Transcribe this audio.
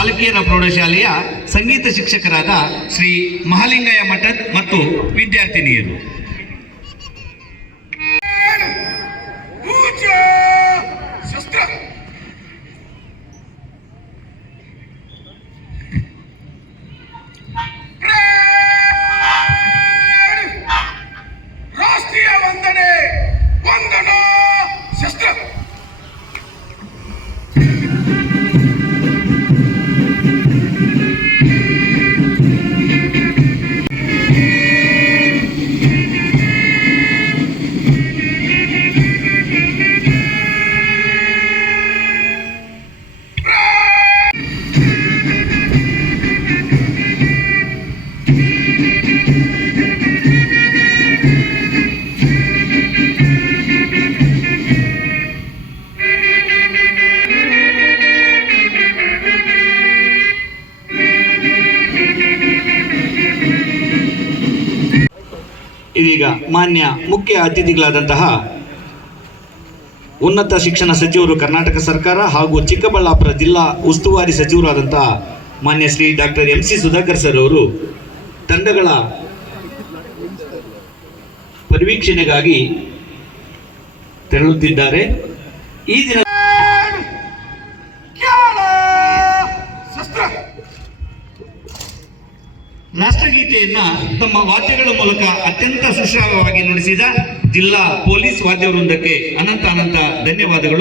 ಬಾಲಕಿಯರ ಪ್ರೌಢಶಾಲೆಯ ಸಂಗೀತ ಶಿಕ್ಷಕರಾದ ಶ್ರೀ ಮಹಾಲಿಂಗಯ್ಯ ಮಠದ್ ಮತ್ತು ವಿದ್ಯಾರ್ಥಿನಿಯರು. ಇದೀಗ ಮಾನ್ಯ ಮುಖ್ಯ ಅತಿಥಿಗಳಾದಂತಹ ಉನ್ನತ ಶಿಕ್ಷಣ ಸಚಿವರು ಕರ್ನಾಟಕ ಸರ್ಕಾರ ಹಾಗೂ ಚಿಕ್ಕಬಳ್ಳಾಪುರ ಜಿಲ್ಲಾ ಉಸ್ತುವಾರಿ ಸಚಿವರಾದಂತಹ ಮಾನ್ಯ Shri doctor MC Sudhakar sir ಅವರು ತಂಡಗಳ ಪರಿವೀಕ್ಷಣೆಗಾಗಿ ತೆರಳುತ್ತಿದ್ದಾರೆ. ಈ ದಿನ ರಾಷ್ಟ್ರಗೀತೆಯನ್ನ ತಮ್ಮ ವಾದ್ಯಗಳ ಮೂಲಕ ಅತ್ಯಂತ ಸುಶ್ರಾವ್ಯವಾಗಿ ನುಡಿಸಿದ ಜಿಲ್ಲಾ ಪೊಲೀಸ್ ವಾದ್ಯ ವೃಂದಕ್ಕೆ ಅನಂತ ಧನ್ಯವಾದಗಳು.